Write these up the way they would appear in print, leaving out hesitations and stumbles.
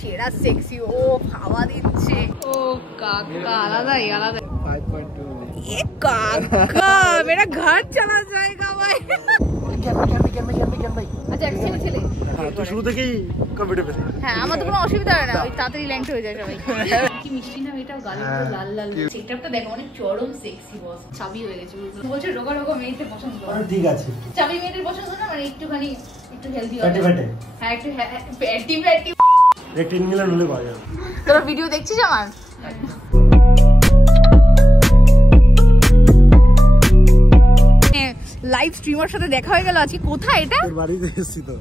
সেরা সেক্সি। ও হাওয়া দিচ্ছে। ও কাকা আলাদাই আলাদা। 5.2 ये काका मेरा घर चला जाएगा भाई। আচ্ছা একসাথে ছেলে। হ্যাঁ তো শুরু থেকেই কমফোর্টেবল। হ্যাঁ আমার তো কোনো অসুবিধা হয় না, ওই তাড়াতাড়ি ল্যাংট হয়ে যায় সবাই। কি মিষ্টি না এটাও, গালে পুরো লাল লাল। সেটআপটা দেখো অনেক চরম সেক্সি বস। চাবি হয়ে গেছে বলছে রোগা রোগা মেয়েদের পছন্দ করে। ঠিক আছে চাবি মেয়েদের পছন্দ না, মানে একটুখানি একটু হেলদি হবে। Fatty fatty. হ্যাঁ একটু ফ্যাটি ফ্যাটি। একটা ইংল্যান্ড হলে পাওয়া যাবে। তোরা ভিডিও দেখছিস আমার? লাইভ স্ট্রিমার সাথে দেখা হয়ে গেল আজকে। কোথায় এটা? তোর বাড়িতে এসেছি তো।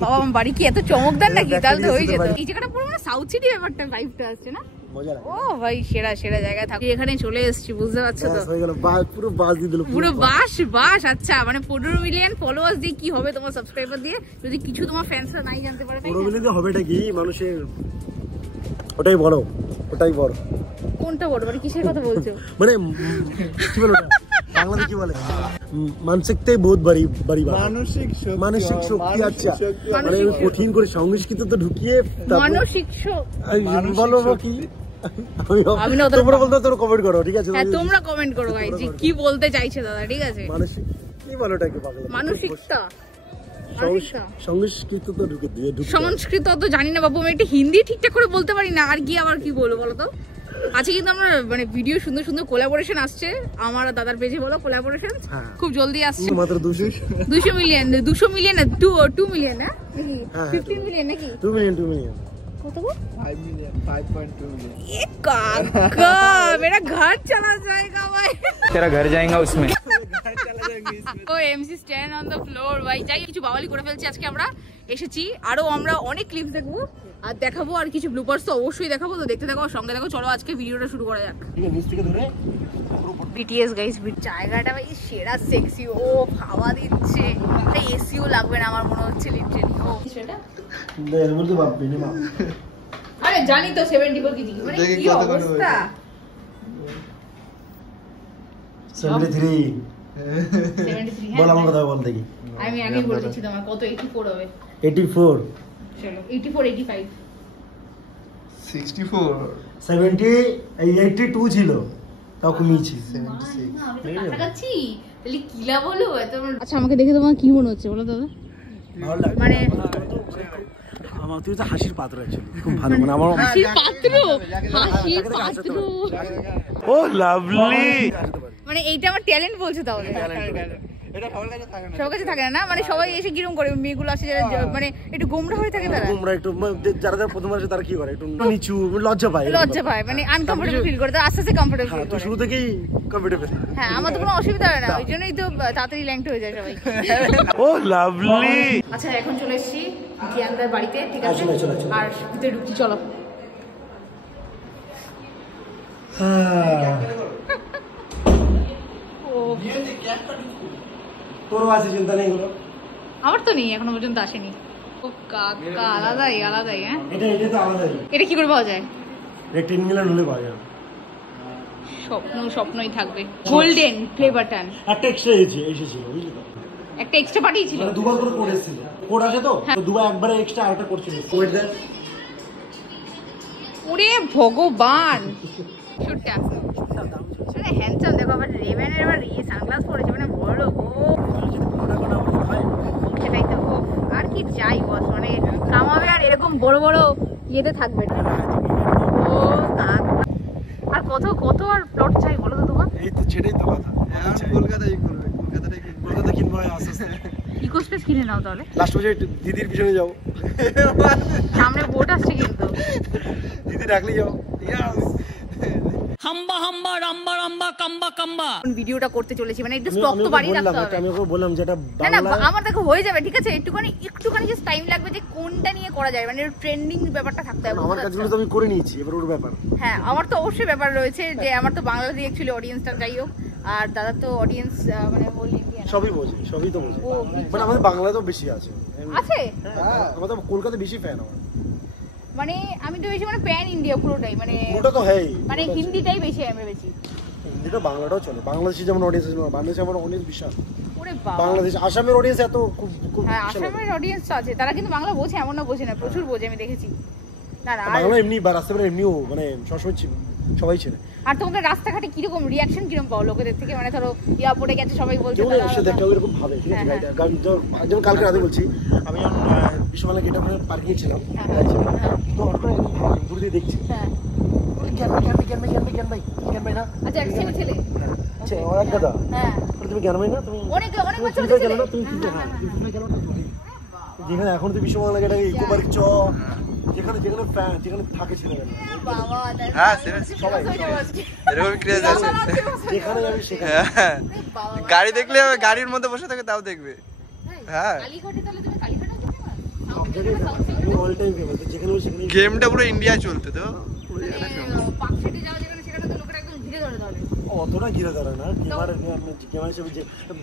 বাবা আমার বাড়ি কি এত চমকদার নাকি? তাহলে তো হয়ে যেত। এই জায়গাটা পুরো মানে সাউথ সিটি ব্যাপারটা ভাইবটা আসছে না? মজা লাগে। ও ভাই সেরা সেরা জায়গায় থাকি। এখানে চলে এসেছি, বুঝতে পারছো তো? হয়ে গেল পুরো বাস দিয়ে দিল। পুরো বাস। আচ্ছা মানে 15 মিলিয়ন ফলোয়ার্স দিয়ে কি হবে তোমার সাবস্ক্রাইবার দিয়ে, যদি কিছু তোমার ফ্যান্সরা নাই জানতে পারে? 15 মিলিয়ন দিয়ে হবেটা কি মানুষের? ওটাই বড়। কোনটা বড়? মানে কিসের কথা বলছো? মানে কি বলে ওটা বাংলাতে কি বলে? মানসিকতাই বহুত বড় বাত। মানসিক শক্তি। আচ্ছা মানে কঠিন করে সংস্কৃত তো ঢুকিয়ে মানসিক বলো কি? আমি না তোমরা বলতে তোমরা কমেন্ট করো, ঠিক আছে? হ্যাঁ তোমরা কমেন্ট করো ভাই যে কি বলতে চাইছে দাদা, ঠিক আছে? মানসিক কি বলোটাকে বাংলা? মানসিকতা। সংস্কৃত তো ঢুকে দিয়ে সংস্কৃত তো জানি না বাবু, আমি একটু হিন্দি ঠিকঠাক করে বলতে পারি না। আর কি আবার কি বলবো বলো তো? আজকে কিন্তু আমরা মানে ভিডিও সুন্দর সুন্দর কোলাবোরেশন আসছে আমার আর দাদার পেজে, বলো কোলাবোরেশন খুব জলদি আসছে। মাত্র 200 মিলিয়ন না 2 মিলিয়ন না নাকি 15 মিলিয়ন নাকি 2 মিলিয়ন কত গো? 5 মিলিয়ন 5.2 মিলিয়ন। ये काका मेरा घर चला जाएगा भाई। तेरा घर जाएगा उसमें। ও MC stand on the floor ভাই। যাই কিছু বাওয়ালি করে ফেলছি আজকে আমরা এসেছি। আরো আমরা অনেক ক্লিপস দেখবো আর দেখাবো, আর কিছু ব্লুপার্স তো অবশ্যই দেখাবো। তো দেখতে থাকো, সঙ্গে দেখো। চলো আজকে ভিডিওটা শুরু করা যাক। নিচ থেকে ধরে বিটিএস গাইস, জায়গাটা ভাই সেরা সেক্সি। ও হাওয়া দিচ্ছে, তাই এসিও লাগবে না আমার মনে হচ্ছে লিটারালি। ও সেটা এর মধ্যে বাপ মিনিমাম। আরে জানি তো 74 কেজি মানে কি অবস্থা। 73 বল আমার কথা বল দেখি। আমি আগে বলে দিচ্ছি তোমার কত 84 হবে। 84 চলো 84 85 64 70 82 ছিল, তাও কমিয়েছি 76। কাছাকাছি তাহলে কিলা বলো এত। আচ্ছা আমাকে দেখে তোমার কি মনে হচ্ছে বলো দাদা? ভালো লাগে মানে আমার তুই তো হাসির পাত্র অ্যাকচুয়ালি খুব ভালো। মানে আমার হাসির পাত্র ও লাভলি। মানে এইটা আমার ট্যালেন্ট বলছো তাহলে? এটা সবার কাছে থাকে না, সবার কাছে থাকে না। মানে সবাই এসে কিরকম করে মেয়েগুলো আসে যারা মানে একটু গোমরা হয়ে থাকে, তারা তোমরা একটু যারা প্রথম আসে তারা কি করে একটু নিচু লজ্জা পায় মানে আনকমফোর্টেবল ফিল করে, তো আস্তে আস্তে কমফোর্টেবল ফিল তো করে। শুরু থেকেই কমফোর্টেবল। হ্যাঁ আমার তো কোনো অসুবিধা হয় না, ওই জন্যই তো তাড়াতাড়ি ল্যাংট হয়ে যায় সবাই। ও লাভলি। আচ্ছা এখন চলে এসেছি জিয়ানদার বাড়িতে, ঠিক আছে? চলো। আর ভিতরে ঢুকছি, চলো। তোর আছে চিন্তা নেই এগুলো? আমার তো নেই, এখনো পর্যন্ত আসেনি। ও কাকা আলাদাই হ্যাঁ। এটা তো আলাদাই। এটা কি করে পাওয়া যায়? একটা ইংল্যান্ড হলে পাওয়া যাবে। স্বপ্নই থাকবে। গোল্ডেন ফ্লেভার টান একটা এক্সট্রা এসেছিল বুঝলি তো? একটা এক্সট্রা পাঠিয়েছিল, মানে দুবার করে কোড এসেছিল। কোড আছে তো দুবার একবারে এক্সট্রা আরেকটা করছিল। কোড দেন। ওরে ভগবান শুটটা মানে হ্যান্ডসাম। দেখো আবার রেভেনের আবার সানগ্লাস পরেছে, মানে বড় গো। সেটাই তো। আর কি চাই বস, মানে কামাবে আর এরকম বড় বড় ইয়েতে থাকবে না। ও আর কত আর প্লট চাই বলো তো তোমার? এই তো সেটাই তো কথা। কলকাতায় করবে, কলকাতা কিনবো আস্তে আস্তে। ইকো স্পেস কিনে নাও তাহলে। লাস্ট বছর দিদির পিছনে যাও, সামনে বোট আসছে কিন্তু। দিদি ডাকলে যাও। ভিডিওটা করতে চলেছি, মানে একটু স্টক তো বাড়িয়ে রাখতে হবে। আমি ওকে বললাম যেটা না আমার দেখো হয়ে যাবে, ঠিক আছে? একটুখানি জাস্ট টাইম লাগবে যে কোনটা নিয়ে করা যায়, মানে ট্রেন্ডিং ব্যাপারটা থাকতে হবে। আমার কাজগুলো তো আমি করে নিয়েছি, এবার ওর ব্যাপার। হ্যাঁ আমার তো অবশ্যই ব্যাপার রয়েছে যে আমার তো বাংলাদেশি অ্যাকচুয়ালি অডিয়েন্সটা, যাই হোক। আর দাদা তো অডিয়েন্স মানে বল ইন্ডিয়ান, সবই বোঝে, সবই তো বোঝে। বাট আমাদের বাংলাতেও বেশি আছে। হ্যাঁ আমাদের কলকাতায় বেশি ফ্যান আমার। মানে আমি তো বেশি মানে প্যান ইন্ডিয়া পুরোটাই, মানে ওটা তো হ্যাঁ, মানে হিন্দিটাই বেশি আমি বেশি। হিন্দিটা বাংলাটাও চলে। বাংলাদেশে যেমন অডিয়েন্স আছে, বাংলাদেশে আমার অডিয়েন্স বিশাল। ওরে বাবা, বাংলাদেশ আসামের অডিয়েন্স এত খুব হ্যাঁ আসামের অডিয়েন্স আছে, তারা কিন্তু বাংলা বোঝে এমন না বোঝে না, প্রচুর বোঝে, আমি দেখেছি। না না বাংলা এমনি বা রাস্তাঘাটে এমনিও মানে সবসময় সবাই ছিল। আর তোমাদের রাস্তাঘাটে কিরকম রিয়াকশন কিরকম পাও লোকেদের থেকে? মানে ধরো এয়ারপোর্টে গেছে সবাই বলছে সে দেখতে এরকম ভাবে, ঠিক আছে গাড়িটা, কারণ যেমন কালকে রাতে বলছি আমি যখন বিশ্বমেলা গেটে ওখানে পার্কিং ছিলাম, তো হঠাৎ করে দূর দিয়ে দেখছি জ্ঞান ভাই না, আচ্ছা এক ছেলে এক দাদা, হ্যাঁ তুমি জ্ঞান ভাই না, তুমি অনেক বছর গেল না, তুমি গেল না, যেখানে এখন তো বিশ্বমেলা গেটে ইকো পার্ক চ, যেখানে যেখানে থাকে ছেলেরা, বাবা হ্যাঁ সবাই এরকম ক্রেজ আছে, যেখানে যাবে সেখানে গাড়ি দেখলে গাড়ির মধ্যে বসে থাকে তাও দেখবে। হ্যাঁ কালীঘাটে, তাহলে তুমি কালীঘাটে অল টাইম ফেমাস, যেখানে সেখানে গেমটা পুরো ইন্ডিয়ায় চলতে তো পাকশিটে যাওয়া সেখানে তো লোকেরা একদম ঘিরে ধরে ধরে, অতটা ঘিরে ধরে না, গেমার হিসেবে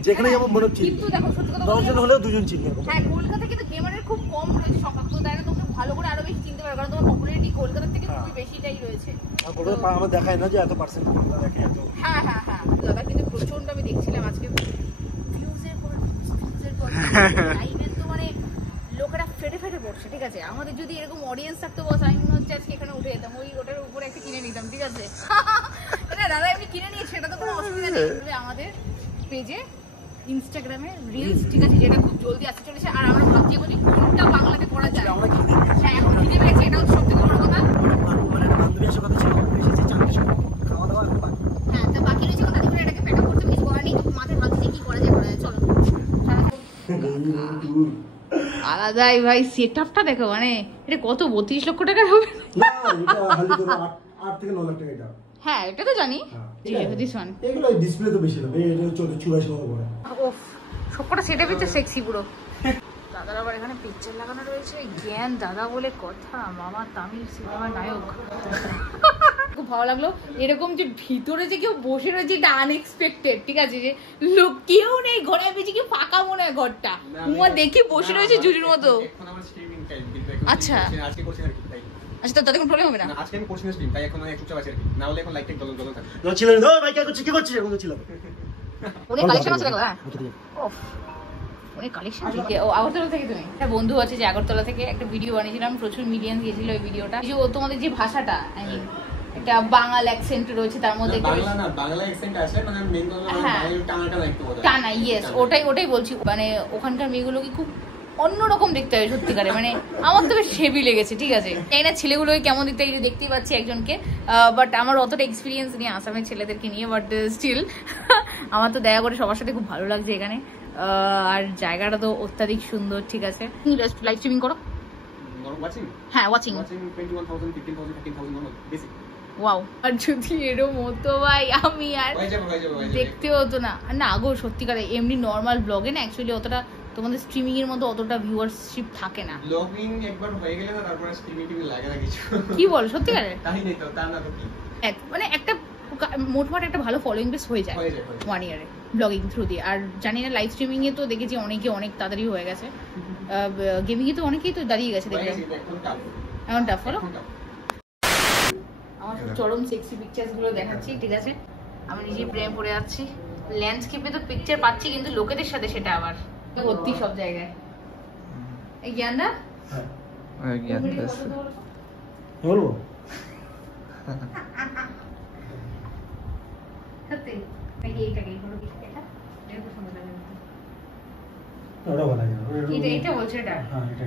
যেখানে যাবো মনে হচ্ছে কিন্তু দেখো সত্যি কথা 10 জন হলেও 2 জন চিনি। হ্যাঁ কলকাতা কিন্তু গেমারের খুব কম রয়েছে সংখ্যা, তো তাই না তোমরা ভালো করে আরো বেশি চিনতে পারো, কারণ তোমার পপুলারিটি কলকাতার থেকে খুবই বেশিটাই রয়েছে। আমরা দেখায় না যে এত পার্সেন্ট দেখে এত। হ্যাঁ দাদা কিন্তু প্রচন্ড আমি দেখছিলাম আজকে ভিউজের পর লাইভের তো মানে লোকেরা ফেটে পড়ছে, ঠিক আছে। আমাদের যদি এরকম অডিয়েন্স থাকতো বস, আমি মনে হচ্ছে আজকে এখানে উঠে যেতাম, ওটার উপরে একটা কিনে নিতাম, ঠিক আছে। না দাদা এমনি কিনে নিয়ে সেটা তো কোনো অসুবিধা নেই। আমাদের পেজে ইনস্টাগ্রামে রিলস, ঠিক আছে, যেটা খুব জলদি আসতে চলেছে, আর আমরা ভাবছি এখন কোনটা বাংলাতে করা যায়। হ্যাঁ এখন খিদে পেয়েছে, এটা হচ্ছে সত্যি বড় কথা। হ্যাঁ তা বাকি রয়েছে কথা, তাদের এটাকে প্যাক করতে কিছু করার নেই, মাথায় ভাবছি কি করা যায় চলো। আলাদাই ভাই সেটআপটা দেখো, মানে এটা কত 32 লক্ষ টাকার হবে না, এটা হালি ধরো 8 থেকে 9 লাখ টাকা এটা। হ্যাঁ এটা তো জানি, দিস ওয়ান এগুলো ডিসপ্লে তো বেশি হবে, এটা 84 টাকা করে। ওফ সবকটা সেটআপ হচ্ছে সেক্সি পুরো। দাদার আবার এখানে পিকচার লাগানো রয়েছে, জ্ঞান দাদা বলে কথা, মামা তামিল সিনেমার নায়ক। খুব ভালো লাগলো এরকম যে ভিতরে যে কেউ বসে রয়েছে, এটা আনএক্সপেক্টেড, ঠিক আছে, যে লোক কেউ নেই, ঘরে বেশি কি ফাঁকা মনে হয় ঘরটা, উমা দেখি বসে রয়েছে জুরির মতো। আচ্ছা আচ্ছা তো তাদের কোনো প্রবলেম হবে না, আজকে আমি করছি না স্ট্রিম, তাই এখন আমি চুপচাপ আছি আর কি, না হলে এখন লাইক টেক জ্বলন থাকে। ছিল না ভাই, কি করছিস এখন তো ছিল অনেক কালেকশন আছে দেখো। হ্যাঁ অনেক কালেকশন আছে। ও আগরতলা থেকে তুমি একটা বন্ধু আছে যে আগরতলা থেকে একটা ভিডিও বানিয়েছিলাম, প্রচুর মিলিয়ন গিয়েছিল ওই ভিডিওটা। যে তোমাদের যে ভাষাটা আই মিন একটা বাঙাল অ্যাকসেন্ট রয়েছে তার মধ্যে, বাংলা না বাংলা অ্যাকসেন্ট আছে, মানে মেন কথা মানে টানাটা একটু বলা টানা, ইয়েস ওটাই বলছি, মানে ওখানকার মেয়েগুলো কি খুব অন্যরকম দেখতে হয় সত্যিকারে, মানে আমার তো বেশ হেভি লেগেছে, ঠিক আছে। এই না ছেলেগুলোকে কেমন দেখতেই পাচ্ছি একজনকে, বাট আমার অতটা এক্সপিরিয়েন্স নেই আসামের ছেলেদেরকে নিয়ে, বাট স্টিল আমার তো দেখা করে সবার সাথে খুব ভালো লাগছে এখানে, আর জায়গাটা তো অত্যাধিক সুন্দর, ঠিক আছে। লাইভ স্ট্রিমিং করো? হ্যাঁ ওয়াচিং 21,000 15,000 13,000 বেসিক। ওয়াও, আর যদি এরকম হতো ভাই আমি আর দেখতে হতো না। না গো সত্যিকারে এমনি নর্মাল ব্লগে না অ্যাকচুয়ালি অতটা তোমাদের স্ট্রিমিং এর মতো অতটা ভিউয়ারশিপ থাকে না। ব্লগিং একবার হয়ে গেলে না তারপর স্ট্রিমিং টিভি লাগে না কিছু। কি বল সত্যিকারে? তাই নেই তো, তা না তো কি, মানে একটা মোটমাট একটা ভালো ফলোইং বেস হয়ে যায় 1 ইয়ারে ব্লগিং থ্রু দিয়ে। আর জানি না লাইভ স্ট্রিমিং এ তো দেখেছি অনেক তাড়াতাড়ি হয়ে গেছে, গেমিং এ তো অনেকেই তো দাঁড়িয়ে গেছে দেখলাম, এখন টাফ হলো। আমার চরম সেক্সি পিকচার্স গুলো দেখাচ্ছি, ঠিক আছে, আমি নিজে প্রেম পড়ে যাচ্ছি। ল্যান্ডস্কেপে তো পিকচার পাচ্ছি, কিন্তু লোকেদের সাথে সেটা আবার ভর্তি সব জায়গায়। এই জ্ঞানদা বলবো সত্যি এইটাকেই হলো এটা খুব সুন্দর লাগে। এটা বলছে এটা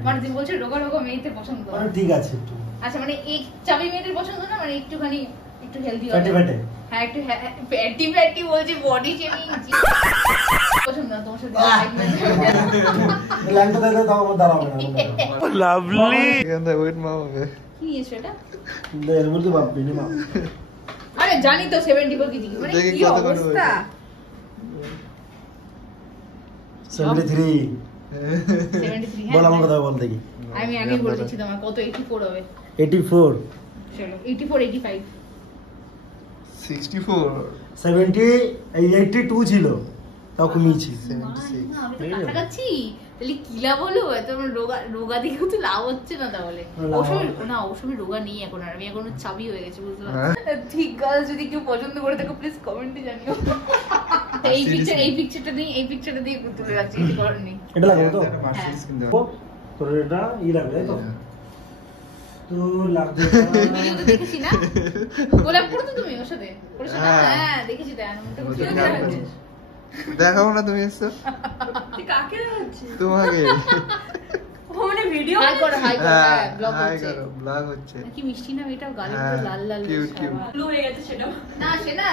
মানে তুমি বলছো রোগা মেয়েতে পছন্দ, ঠিক আছে একটু আচ্ছা মানে এই চাবি মেয়েদের পছন্দ না, মানে একটুখানি একটু হেলদি ফ্যাটি হ্যাঁ একটু ফ্যাটি বলছে বডি শেমিং পছন্দ না তোমার সাথে ল্যাংটা দাদা দাও আমার দাঁড়াও না লাভলি এখানে ওয়েট মা হবে কি নিয়েছো এটা? এর মধ্যে ভাববি না আরে জানি তো 74 কেজি মানে কি অবস্থা 73 বল আমার কথা বল দেখি। আমি আগে বলে দিচ্ছি তোমার কত 84 হবে। 84 চলো 84 85 64 70 82 ছিল তাও কমিয়েছি 76 কাছাকাছি। তাহলে কিলা বলো এত রোগা দেখেও তো লাভ হচ্ছে না, তাহলে ওসব রোগা নেই এখন, আর আমি এখন চাবি হয়ে গেছে বুঝতে পারছো। ঠিক গার্ল যদি কেউ পছন্দ করে থাকো প্লিজ কমেন্টে জানিও। এই পিকচারটা দিয়ে তুলে রাখছি, কিছু করার নেই। এটা লাগাবো তো মার্সিডিজ কিনতে তোর এটা ই লাগবে তো তো লাগ দেगा ভিডিও তো দেখেছি না গোলাপ করতে তুমি ওর সাথে হ্যাঁ দেখেছি তো এমনটা করতে দেখাও না তুমি এসছো তুই কাকে দেখাচ্ছিস তোমাকে ও মানে ভিডিও হাই করো ব্লগ হাই হচ্ছে করো ব্লগ হচ্ছে কি মিষ্টি না এটা গালে পুরো লাল লাল কিউট কিউট ব্লু হয়ে গেছে সেটা না সে না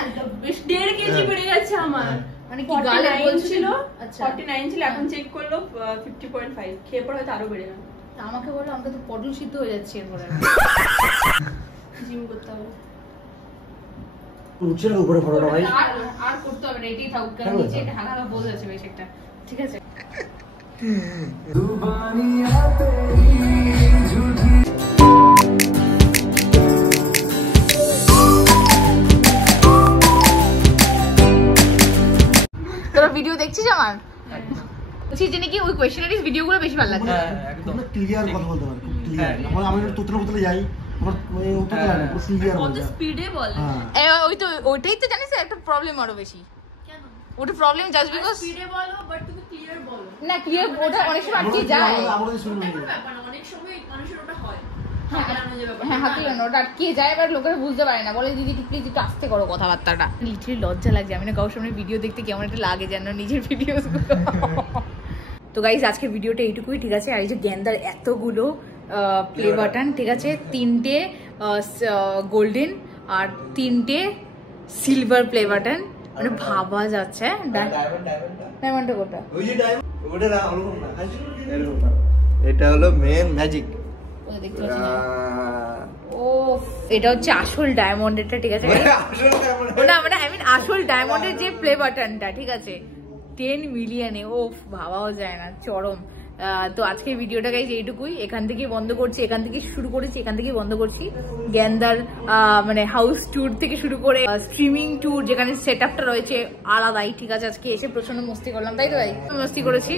বেশ 1.5 কেজি বেড়ে গেছে আমার মানে কি গালে 49 বলছিল ছিল আচ্ছা 49 ছিল এখন চেক করলো 50.5 খেয়ে পর হয়তো আরো বেড়ে যাবে আমাকে বললো আমাকে তো পটল সিদ্ধ হয়ে যাচ্ছে এরপরে জিম করতে হবে উঠছে না উপরে ফটোটা ভাই আর করতে হবে না এটাই থাকুক কারণ নিচে এটা হালকা হালকা বোঝা যাচ্ছে বেশ একটা ঠিক আছে তোরা ভিডিও দেখছিস আমার বলছি যে নাকি ওই কোয়েশ্চেনারিজ ভিডিওগুলো বেশি ভালো লাগে একদম ক্লিয়ার কথা বলতে পারবি ক্লিয়ার আমি তোতলা বোতলে যাই আমার ওই উত্তর লাগে না পুরো ক্লিয়ার কত বলতে স্পিডে বলে ওই তো ওইটাই তো জানিস একটা প্রবলেম আরো বেশি কেন ওটা প্রবলেম জাস্ট বিকজ স্পিডে বলো বাট তুমি ক্লিয়ার বলো না ক্লিয়ার ওটা অনেক সময় আটকে যায় আমাদের শুরু হয়ে কোনো ব্যাপার না অনেক সময় মানুষের ওটা হয় হ্যাঁ হাঁকানো যে ব্যাপার হ্যাঁ হাঁকিল না ওটা আটকে যায় এবার লোকেরা বুঝতে পারে না বলে দিদি প্লিজ একটু আস্তে করো কথাবার্তাটা লিটারালি লজ্জা লাগছে আমি না কারোর সামনে ভিডিও দেখতে কেমন একটা লাগে যেন নিজের ভিডিও তো গাইজ আজকের ভিডিওটা এইটুকুই ঠিক আছে আর এই যে গেন্দার এতগুলো প্লে বাটন ঠিক আছে 3টে গোল্ডেন আর 3টে সিলভার প্লে বাটন মানে ভাবা যাচ্ছে ডায়মন্ডটা কোটা ওটা না ওরকম না এটা হলো মেন ম্যাজিক ওটা দেখতে পাচ্ছি না ও এটা হচ্ছে আসল ডায়মন্ডেরটা ঠিক আছে না মানে আই মিন আসল ডায়মন্ডের যে প্লে বাটনটা ঠিক আছে 10 মিলিয়নে ও ভাবাও যায় না চরম তো আজকের ভিডিওটা গাইজ এইটুকুই এখান থেকে বন্ধ করছি এখান থেকে শুরু করেছি এখান থেকে বন্ধ করছি গেন্দার মানে হাউস ট্যুর থেকে শুরু করে স্ট্রিমিং ট্যুর যেখানে সেট আপটা রয়েছে আলাদাই ঠিক আছে আজকে এসে প্রচন্ড মস্তি করলাম তাই তো ভাই মস্তি করেছি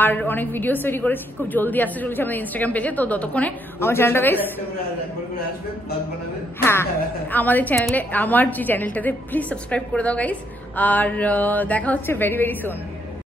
আর অনেক ভিডিও তৈরি করেছি খুব জলদি আসতে চলেছে আমাদের ইনস্টাগ্রাম পেজে তো ততক্ষণে আমার চ্যানেলটা গাইজ হ্যাঁ আমাদের চ্যানেলে আমার যে চ্যানেলটাতে প্লিজ সাবস্ক্রাইব করে দাও গাইজ আর দেখা হচ্ছে ভেরি ভেরি সুন